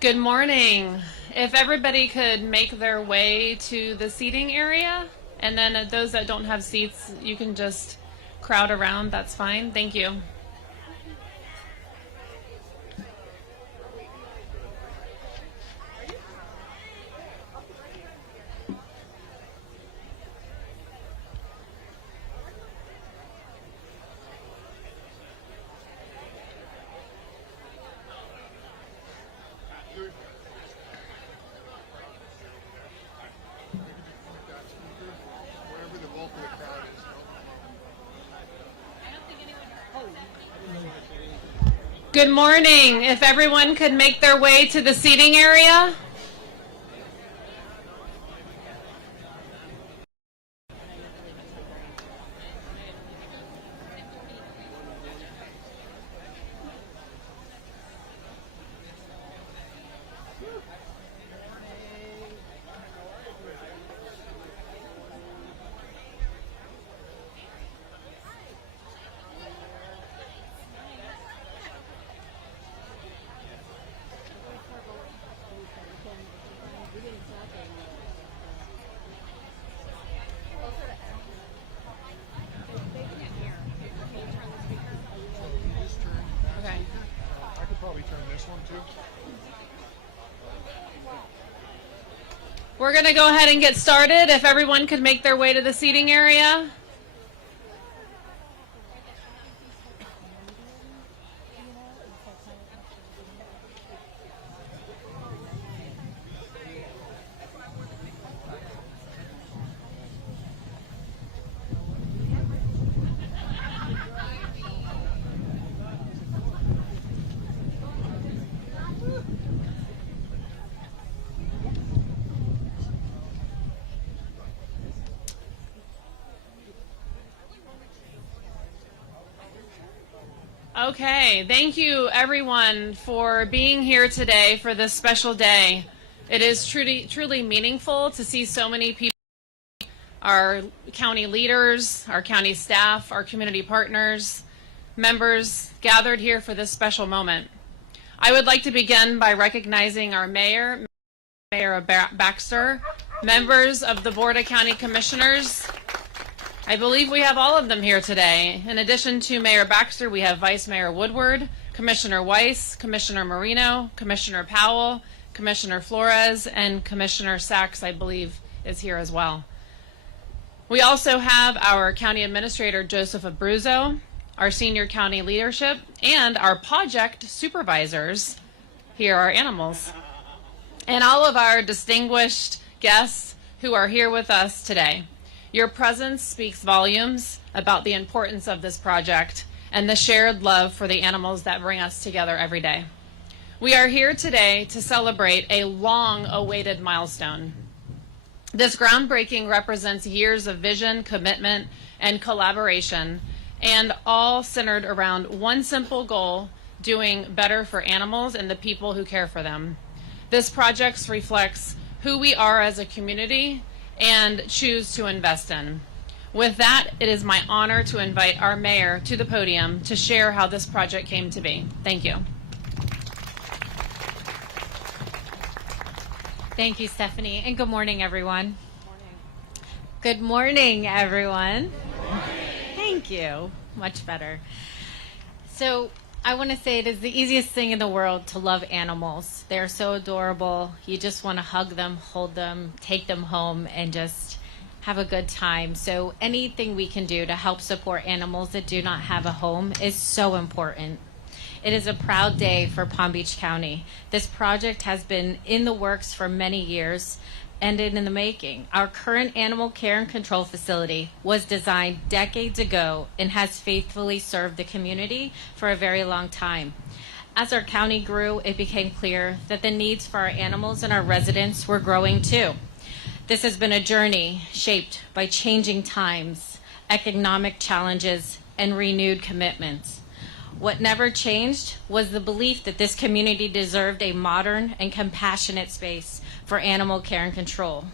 Good morning. If everybody could make their way to the seating area, and then those that don't have seats, you can just crowd around, that's fine. Thank you. Good morning. If everyone could make their way to the seating area. We're going to go ahead and get started. If everyone could make their way to the seating area. Okay, thank you everyone for being here today for this special day. It is truly meaningful to see so many people, our county leaders, our county staff, our community partners, members gathered here for this special moment. I would like to begin by recognizing our mayor, Mayor Baxter, members of the Board of County Commissioners. I believe we have all of them here today. In addition to Mayor Baxter, we have Vice Mayor Woodward, Commissioner Weiss, Commissioner Marino, Commissioner Powell, Commissioner Flores, and Commissioner Sachs, I believe, is here as well. We also have our County Administrator, Joseph Abruzzo, our senior county leadership, and our project supervisors. Here are animals. And all of our distinguished guests who are here with us today. Your presence speaks volumes about the importance of this project and the shared love for the animals that bring us together every day. We are here today to celebrate a long-awaited milestone. This groundbreaking represents years of vision, commitment, and collaboration, and all centered around one simple goal: doing better for animals and the people who care for them. This project reflects who we are as a community and choose to invest in. With that, it is my honor to invite our mayor to the podium to share how this project came to be. Thank you. Thank you, Stephanie, and good morning, everyone. Good morning, everyone. Good morning. Thank you. Much better. So I want to say it is the easiest thing in the world to love animals. They're so adorable. You just want to hug them, hold them, take them home, and just have a good time. So anything we can do to help support animals that do not have a home is so important. It is a proud day for Palm Beach County. This project has been in the works for many years and in the making. Our current animal care and control facility was designed decades ago and has faithfully served the community for a very long time. As our county grew, it became clear that the needs for our animals and our residents were growing too. This has been a journey shaped by changing times, economic challenges, and renewed commitments. What never changed was the belief that this community deserved a modern and compassionate space for animal care and control.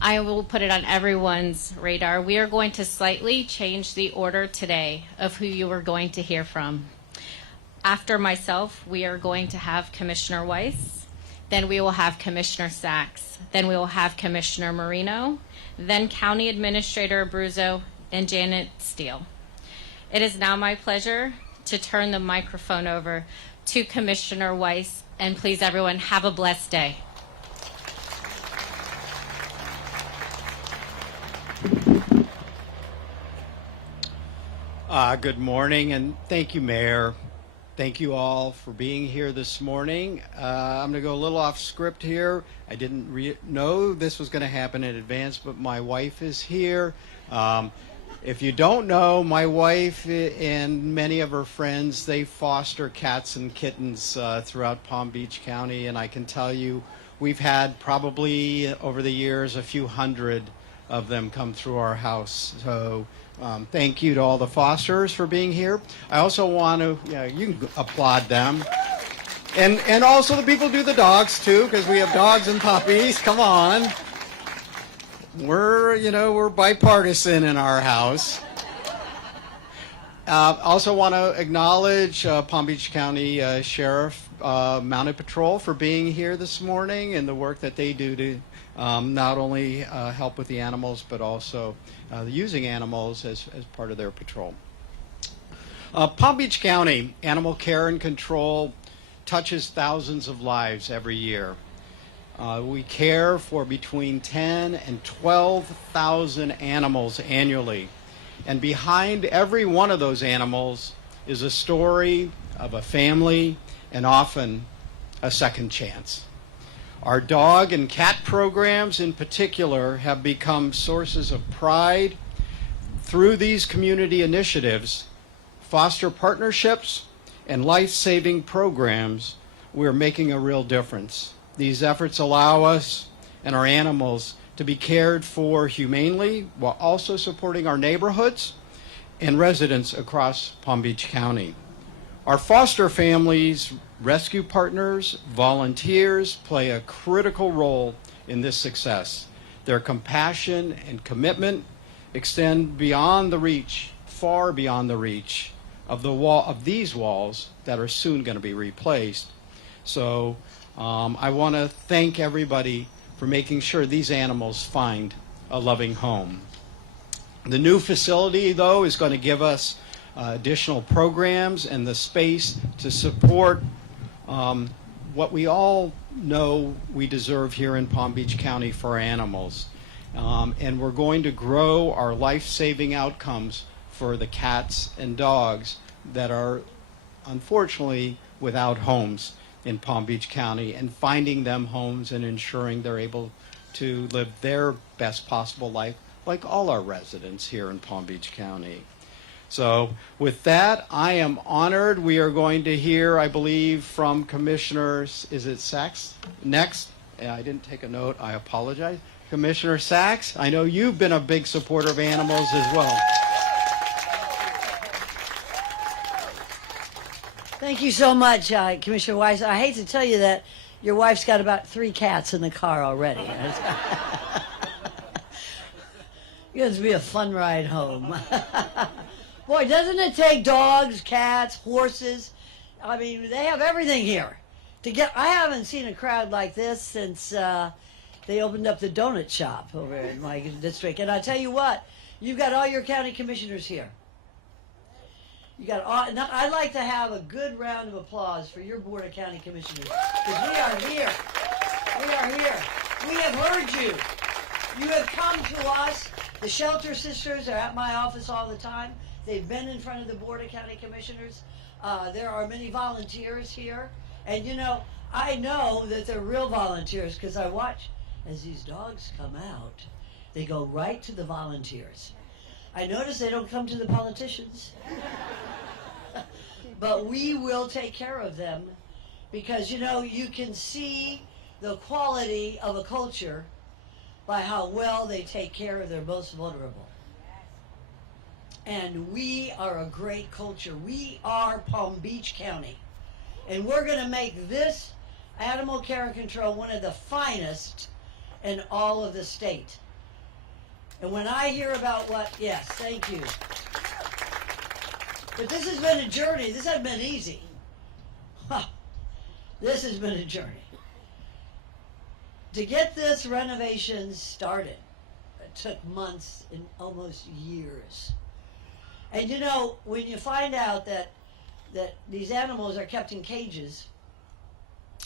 I will put it on everyone's radar. We are going to slightly change the order today of who you are going to hear from. After myself, we are going to have Commissioner Weiss. Then we will have Commissioner Sachs. Then we will have Commissioner Marino. Then County Administrator Abruzzo and Janet Steele. It is now my pleasure to turn the microphone over to Commissioner Weiss. And please, everyone, have a blessed day. Good morning, and thank you, Mayor. Thank you all for being here this morning. I'm going to go a little off script here. I didn't know this was going to happen in advance, but my wife is here. If you don't know, my wife and many of her friends, they foster cats and kittens throughout Palm Beach County, and I can tell you we've had probably over the years a few hundred of them come through our house. So thank you to all the fosters for being here. I also want to, you can applaud them. And also the people who do the dogs too, because we have dogs and puppies. Come on. We're bipartisan in our house. Also want to acknowledge Palm Beach County Sheriff Mounted Patrol for being here this morning and the work that they do to not only help with the animals, but also using animals as part of their patrol. Palm Beach County Animal Care and Control touches thousands of lives every year. We care for between 10 and 12,000 animals annually. And behind every one of those animals is a story of a family and often a second chance. Our dog and cat programs in particular have become sources of pride. Through these community initiatives, foster partnerships, and life-saving programs, we're making a real difference. These efforts allow us and our animals to be cared for humanely while also supporting our neighborhoods and residents across Palm Beach County. Our foster families, rescue partners, volunteers play a critical role in this success. Their compassion and commitment extend beyond the reach, far beyond the reach of these walls that are soon going to be replaced. So I want to thank everybody for making sure these animals find a loving home. The new facility, though, is going to give us additional programs and the space to support what we all know we deserve here in Palm Beach County for animals. And we're going to grow our life-saving outcomes for the cats and dogs that are unfortunately without homes in Palm Beach County, and finding them homes and ensuring they're able to live their best possible life like all our residents here in Palm Beach County. So with that, I am honored. We are going to hear, I believe, from Commissioner, is it Sachs next? I didn't take a note, I apologize. Commissioner Sachs, I know you've been a big supporter of animals as well. Thank you so much, Commissioner Weiss. I hate to tell you that your wife's got about 3 cats in the car already. It's going to be a fun ride home. Boy, doesn't it take dogs, cats, horses? I mean, they have everything here. I haven't seen a crowd like this since they opened up the donut shop over in my district. And I tell you what, you've got all your county commissioners here. You got all. Now, I'd like to have a good round of applause for your Board of County Commissioners, because we are here. We are here. We have heard you. You have come to us. The Shelter Sisters are at my office all the time. They've been in front of the Board of County Commissioners. There are many volunteers here. And you know, I know that they're real volunteers because I watch as these dogs come out. They go right to the volunteers. I notice they don't come to the politicians. But we will take care of them because, you know, you can see the quality of a culture by how well they take care of their most vulnerable. And we are a great culture. We are Palm Beach County. And we're going to make this animal care and control one of the finest in all of the state. And when I hear about yes, thank you. But this has been a journey. This hasn't been easy. This has been a journey. To get this renovation started, it took months and almost years. And you know, when you find out that these animals are kept in cages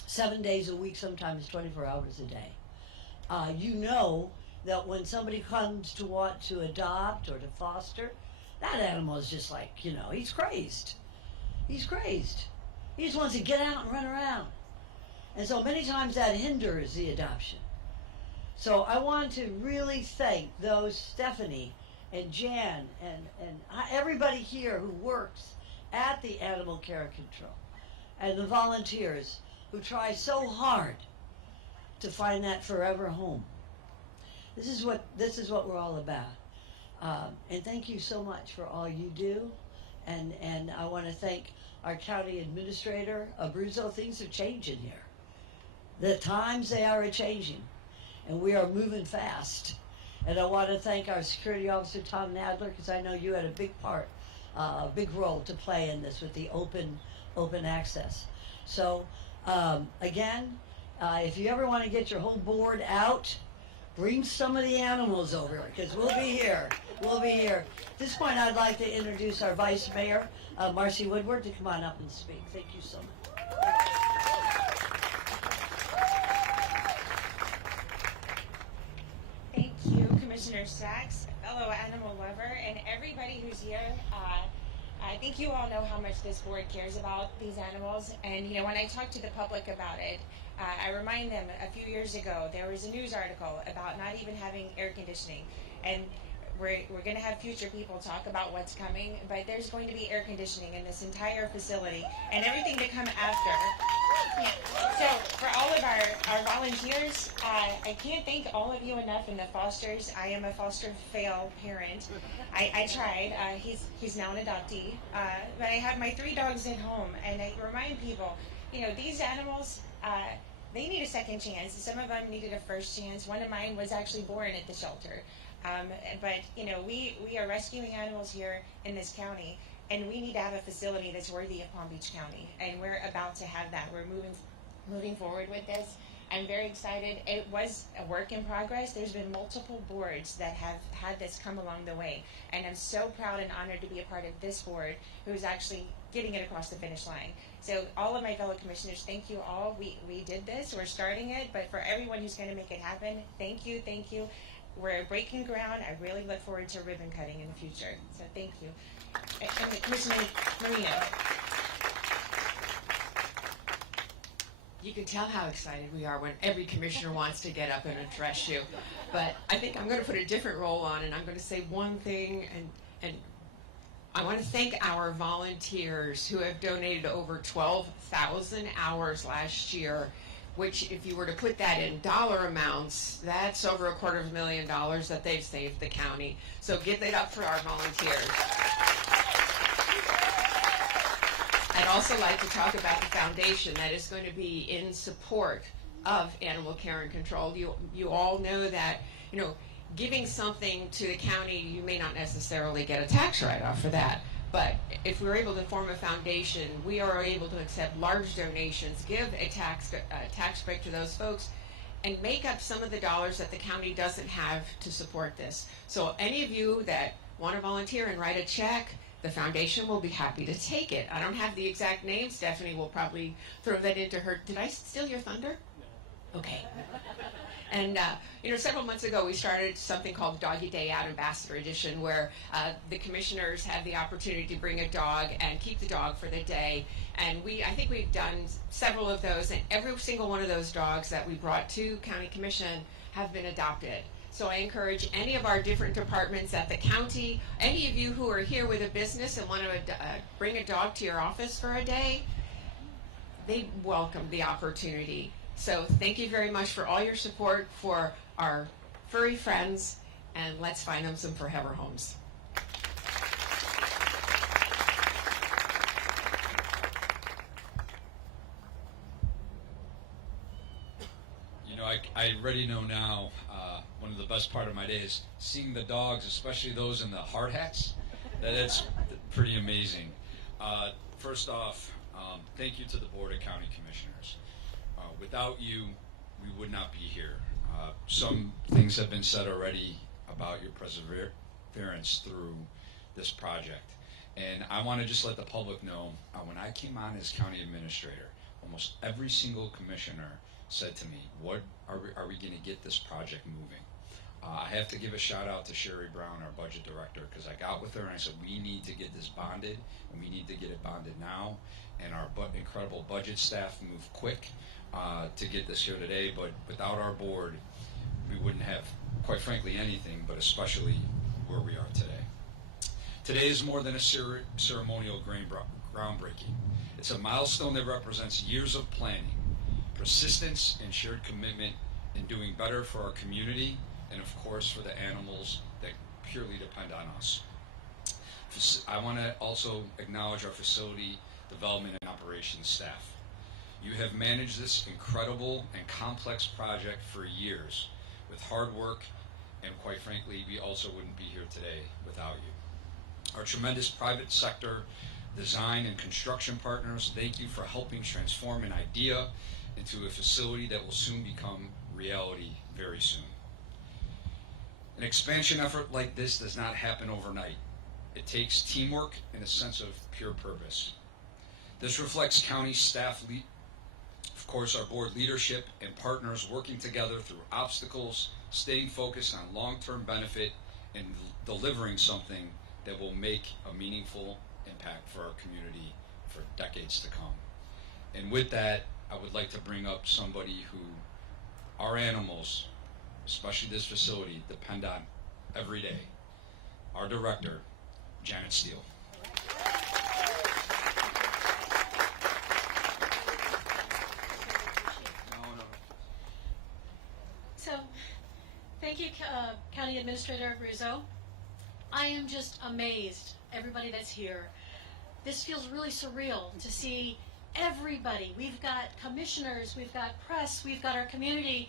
7 days a week, sometimes 24 hours a day, you know that when somebody comes to want to adopt or to foster, that animal is just like, you know, he's crazed. He's crazed. He just wants to get out and run around. And so many times that hinders the adoption. So I want to really thank those, Stephanie and Jan and everybody here who works at the Animal Care Control, and the volunteers who try so hard to find that forever home. This is what we're all about. And thank you so much for all you do. And I want to thank our county administrator, Abruzzo. Things are changing here. The times they are changing, and we are moving fast. And I want to thank our security officer, Tom Nadler, because I know you had a big part, a big role to play in this with the open access. So again, if you ever want to get your whole board out, bring some of the animals over, because we'll be here. We'll be here. At this point, I'd like to introduce our Vice Mayor, Marcy Woodward, to come on up and speak. Thank you so much. Thank you, Commissioner Sachs, fellow animal lover, and everybody who's here. I think you all know how much this board cares about these animals. And, you know, when I talk to the public about it, I remind them a few years ago, there was a news article about not even having air conditioning. And we're going to have future people talk about what's coming, but there's going to be air conditioning in this entire facility and everything to come after. So for all of our volunteers, I can't thank all of you enough, and the fosters. I am a foster fail parent. I tried. He's now an adoptee. But I have my 3 dogs at home, and I remind people, you know, these animals, they need a second chance. Some of them needed a first chance. One of mine was actually born at the shelter. But, you know, we are rescuing animals here in this county, and we need to have a facility that's worthy of Palm Beach County, and we're about to have that. We're moving forward with this. I'm very excited. It was a work in progress. There's been multiple boards that have had this come along the way, and I'm so proud and honored to be a part of this board who's actually getting it across the finish line. So all of my fellow commissioners, thank you all. We did this. We're starting it, but for everyone who's going to make it happen, thank you, thank you. We're breaking ground. I really look forward to ribbon cutting in the future. So thank you. And Commissioner Marino. You can tell how excited we are when every commissioner wants to get up and address you. But I think I'm going to put a different role on, and I'm going to say one thing, and I want to thank our volunteers who have donated over 12,000 hours last year, which, if you were to put that in dollar amounts, that's over $250,000 that they've saved the county. So give it up for our volunteers. I'd also like to talk about the foundation that is going to be in support of Animal Care and Control. You all know that, you know, giving something to the county, you may not necessarily get a tax write-off for that. But if we're able to form a foundation, we are able to accept large donations, give a tax break to those folks, and make up some of the dollars that the county doesn't have to support this. So any of you that want to volunteer and write a check, the foundation will be happy to take it. I don't have the exact name. Stephanie will probably throw that into her. Did I steal your thunder? Okay. And, you know, several months ago, we started something called Doggy Day Out Ambassador Edition, where the commissioners have the opportunity to bring a dog and keep the dog for the day. And I think we've done several of those, and every single one of those dogs that we brought to County Commission have been adopted. So I encourage any of our different departments at the county, any of you who are here with a business and want to bring a dog to your office for a day, they welcome the opportunity. So thank you very much for all your support for our furry friends, and let's find them some forever homes. You know, I already know now, one of the best part of my day is seeing the dogs, especially those in the hard hats. That's pretty amazing. First off, Thank you to the Board of County Commissioners. Without you, we would not be here. Some things have been said already about your perseverance through this project. And I want to just let the public know, when I came on as county administrator, almost every single commissioner said to me, "What are we going to get this project moving?" I have to give a shout out to Sherry Brown, our budget director, because I got with her and I said, we need to get this bonded, and we need to get it bonded now. And our incredible budget staff moved quick to get this here today, but without our board, we wouldn't have, quite frankly, anything, but especially where we are today. Today is more than a ceremonial groundbreaking. It's a milestone that represents years of planning, persistence, and shared commitment in doing better for our community and, of course, for the animals that purely depend on us. I want to also acknowledge our facility development and operations staff. You have managed this incredible and complex project for years with hard work, and quite frankly, we also wouldn't be here today without you. Our tremendous private sector design and construction partners, thank you for helping transform an idea into a facility that will soon become reality very soon. An expansion effort like this does not happen overnight. It takes teamwork and a sense of pure purpose. This reflects county staff, of course, our board leadership and partners working together through obstacles, staying focused on long-term benefit, and delivering something that will make a meaningful impact for our community for decades to come. And with that, I would like to bring up somebody who our animals, especially this facility, depend on every day. Our director, Janet Steele. So, thank you, County Administrator Abruzzo. I am just amazed, everybody that's here. This feels really surreal to see everybody. We've got commissioners, we've got press, we've got our community.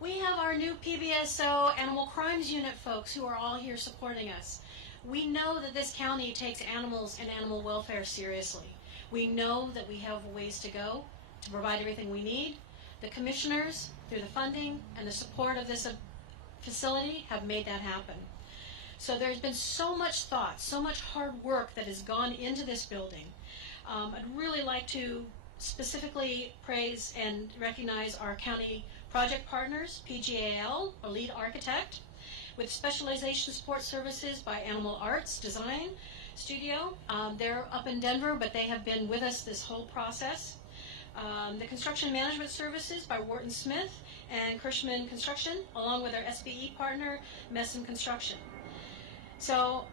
We have our new PBSO Animal Crimes Unit folks who are all here supporting us. We know that this county takes animals and animal welfare seriously. We know that we have ways to go to provide everything we need. The commissioners, through the funding and the support of this facility, have made that happen. So there's been so much thought, so much hard work that has gone into this building. I'd really like to specifically praise and recognize our county project partners, PGAL, a lead architect, with specialization support services by Animal Arts Design Studio. They're up in Denver, but they have been with us this whole process. The construction management services by Wharton Smith and Kirschman Construction, along with our SBE partner, Messon Construction. So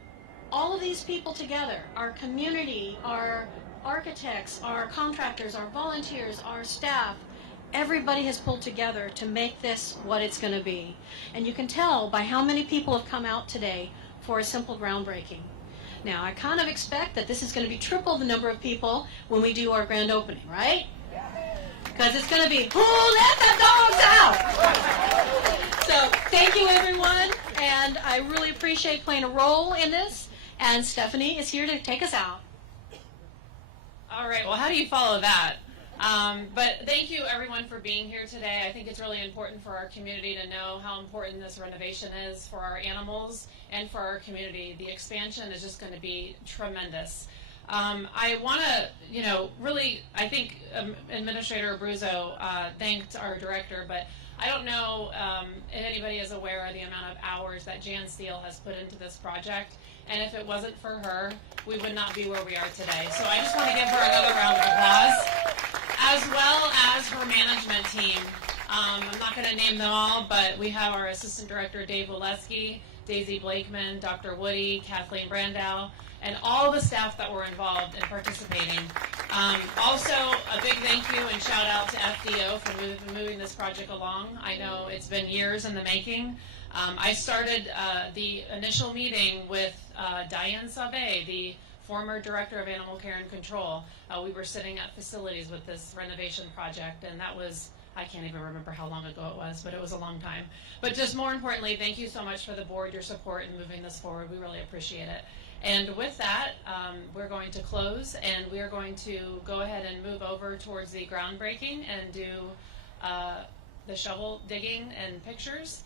all of these people together, our community, our architects, our contractors, our volunteers, our staff, everybody has pulled together to make this what it's going to be. And you can tell by how many people have come out today for a simple groundbreaking. Now, I kind of expect that this is going to be triple the number of people when we do our grand opening, right? Because it's going to be, who let the dogs out? So, thank you, everyone. And I really appreciate playing a role in this. And Stephanie is here to take us out. All right, well, how do you follow that? But thank you, everyone, for being here today. I think it's really important for our community to know how important this renovation is for our animals and for our community. The expansion is just going to be tremendous. I want to, really, I think Administrator Abruzzo thanked our director, but I don't know if anybody is aware of the amount of hours that Jan Steele has put into this project. And if it wasn't for her, we would not be where we are today. So I just want to give her another round of applause, as well as her management team. I'm not going to name them all, but we have our Assistant Director, Dave Waleski, Daisy Blakeman, Dr. Woody, Kathleen Brandow, and all the staff that were involved in participating. Also, a big thank you and shout out to FDO for moving this project along. I know it's been years in the making. I started the initial meeting with Diane Sauvé, the former Director of Animal Care and Control. We were sitting at facilities with this renovation project, and that was, I can't even remember how long ago it was, but it was a long time. But just more importantly, thank you so much for the board, your support in moving this forward. We really appreciate it. And with that, we're going to close, and we're going to go ahead and move over towards the groundbreaking and do the shovel digging and pictures.